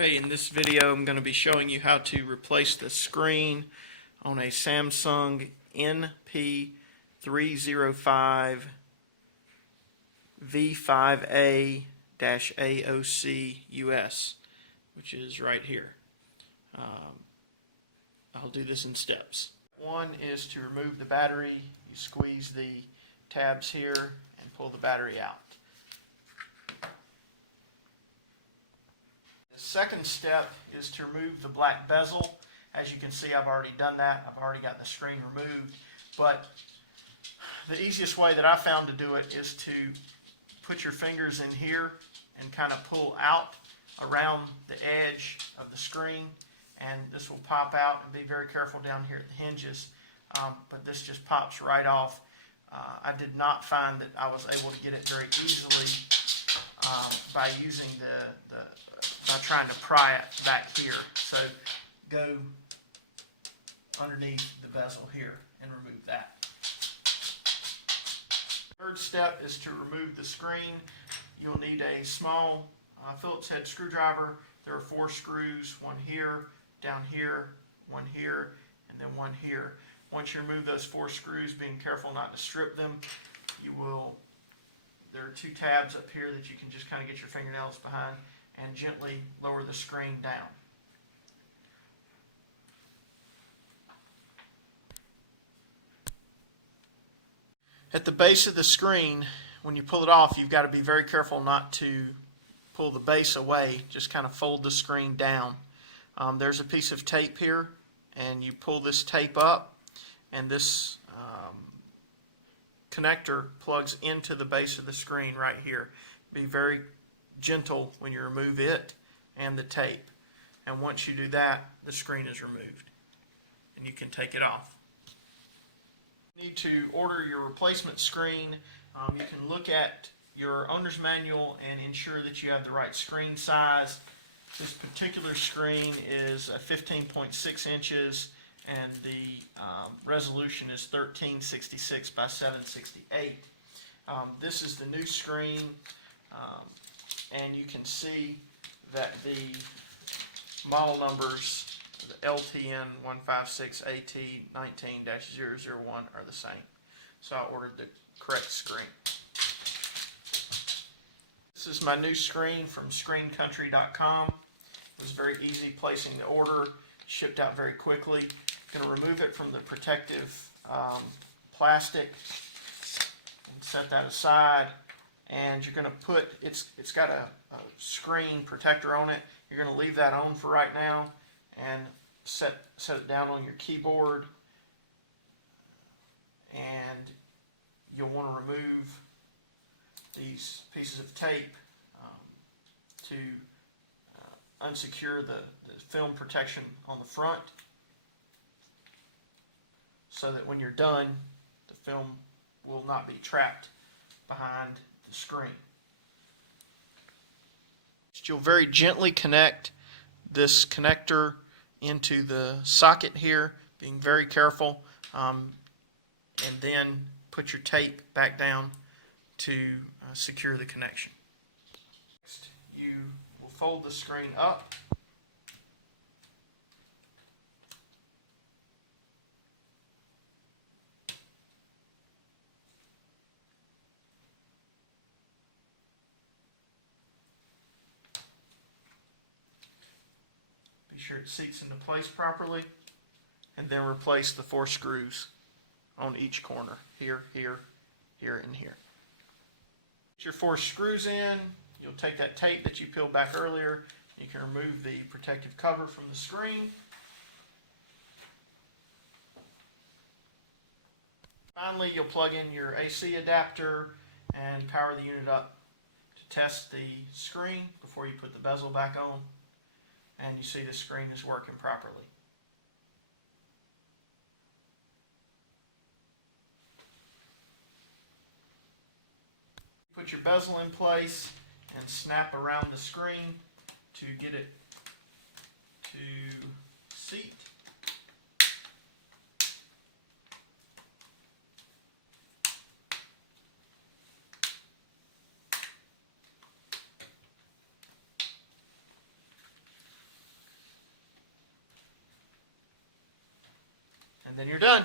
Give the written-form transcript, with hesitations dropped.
Okay, in this video I'm going to be showing you how to replace the screen on a Samsung NP305V5A-A0CUS, which is right here. I'll do this in steps. One is to remove the battery. You squeeze the tabs here and pull the battery out. The second step is to remove the black bezel. As you can see, I've already done that. I've already got the screen removed. But the easiest way that I found to do it is to put your fingers in here and kind of pull out around the edge of the screen, and this will pop out. And be very careful down here at the hinges, but this just pops right off. I did not find that I was able to get it very easily by using by trying to pry it back here. So go underneath the bezel here and remove that. Third step is to remove the screen. You'll need a small Phillips head screwdriver. There are 4 screws, one here, down here, one here, and then one here. Once you remove those 4 screws, being careful not to strip them, there are 2 tabs up here that you can just kind of get your fingernails behind and gently lower the screen down. At the base of the screen, when you pull it off, you've got to be very careful not to pull the base away. Just kind of fold the screen down. There's a piece of tape here, and you pull this tape up, and this connector plugs into the base of the screen right here. Be very gentle when you remove it and the tape, and once you do that, the screen is removed and you can take it off. You need to order your replacement screen. You can look at your owner's manual and ensure that you have the right screen size. This particular screen is 15.6 inches and the resolution is 1366 by 768. This is the new screen, and you can see that the model numbers, the LTN 156AT19-001, are the same. So I ordered the correct screen. This is my new screen from screencountry.com. It was very easy placing the order, shipped out very quickly. I'm going to remove it from the protective plastic and set that aside. And you're going to put, it's got a screen protector on it. You're going to leave that on for right now and set it down on your keyboard. And you'll want to remove these pieces of tape to unsecure the film protection on the front, so that when you're done, the film will not be trapped behind the screen. You'll very gently connect this connector into the socket here, being very careful, and then put your tape back down to secure the connection. Next, you will fold the screen up. Be sure it seats into place properly, and then replace the 4 screws on each corner, here, here, here, and here. Put your 4 screws in. You'll take that tape that you peeled back earlier. You can remove the protective cover from the screen. Finally, you'll plug in your AC adapter and power the unit up to test the screen before you put the bezel back on. And you see the screen is working properly. Put your bezel in place and snap around the screen to get it to seat. and then you're done.